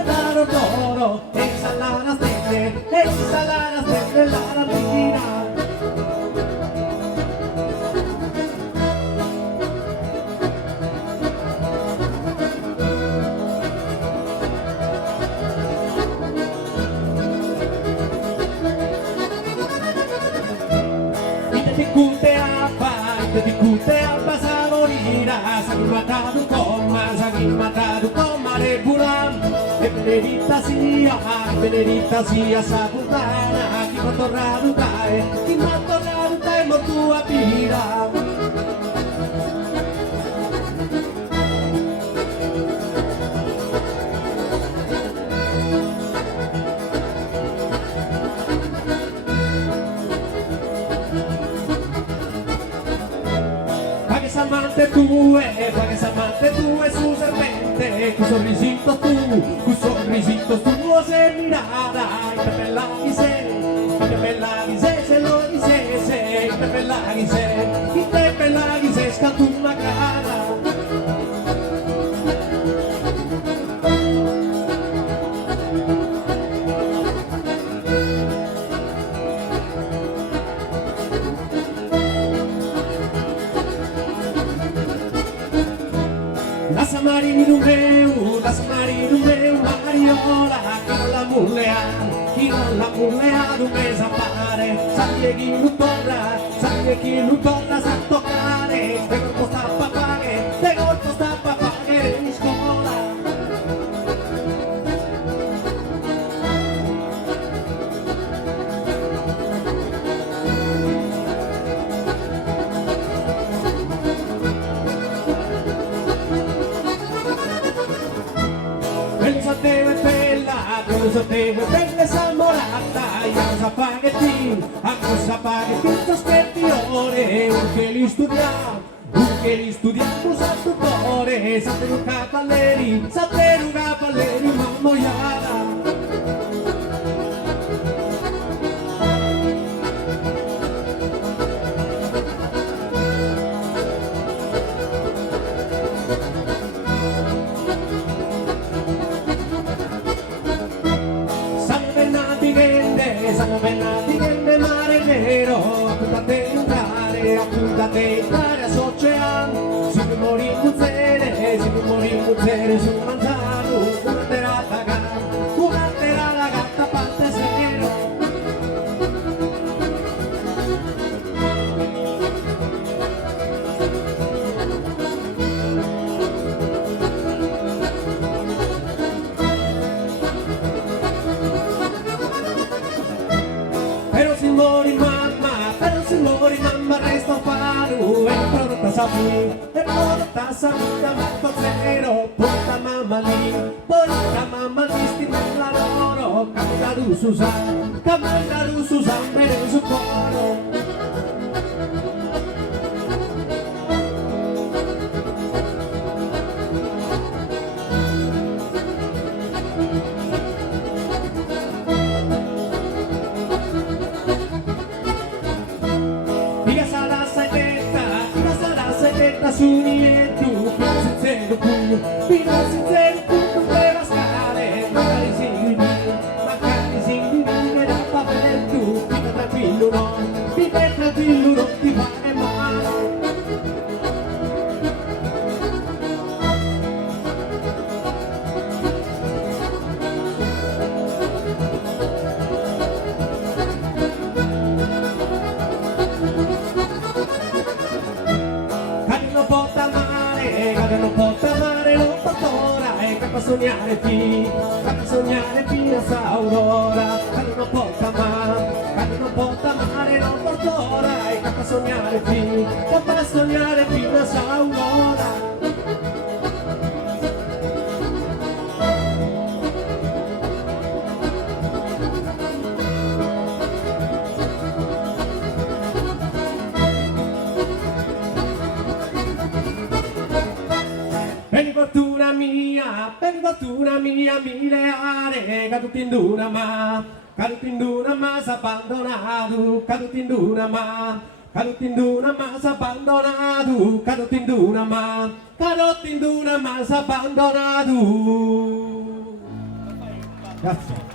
daro d'oro, e salana stelle, la rapina. Di cute apa savorina, sagi matado con mare buram, e benedita sia sa puttana, chi m'ha tornato dai, mo tua pira. Pague s'amante tue su serpente, cu sorrisito tuo se mirada, che bella che se lo dicesse, che bella che se scantu una cara. La samarinu meu, Mariola, chi non la mullea, un mese a fare, sai chi non torna, sa toccare, te colpo sta a pagare in scuola. Sapevo belle samorata, a spaghetti, sospettione, un che li studiamo sa tutore, sapere un cavalleri, mammoiara. Sanno venne mare nero, appuntate entrare a Socean, si morì in muzzere sul mangiano, una terata gatta parte sero. Però si muore mamma resta faro, e prodotta saputa marco zero, porta mamma lì, stimala loro, Camandaru Susan, bene su coro. Sunientu, sincero tu, non deve scalare, magari si divide da paveltu, vive tranquillo, non ti fare male. Non porta mare, non portora, e capa sognare fino a Aurora. Non porta mare, non portora, e capa sognare fino a Aurora. Per fortuna mia mileare, caduto in una ma s'ha abbandonato, caduto in una ma s'ha abbandonato, caduto in una ma s'ha abbandonato. Grazie.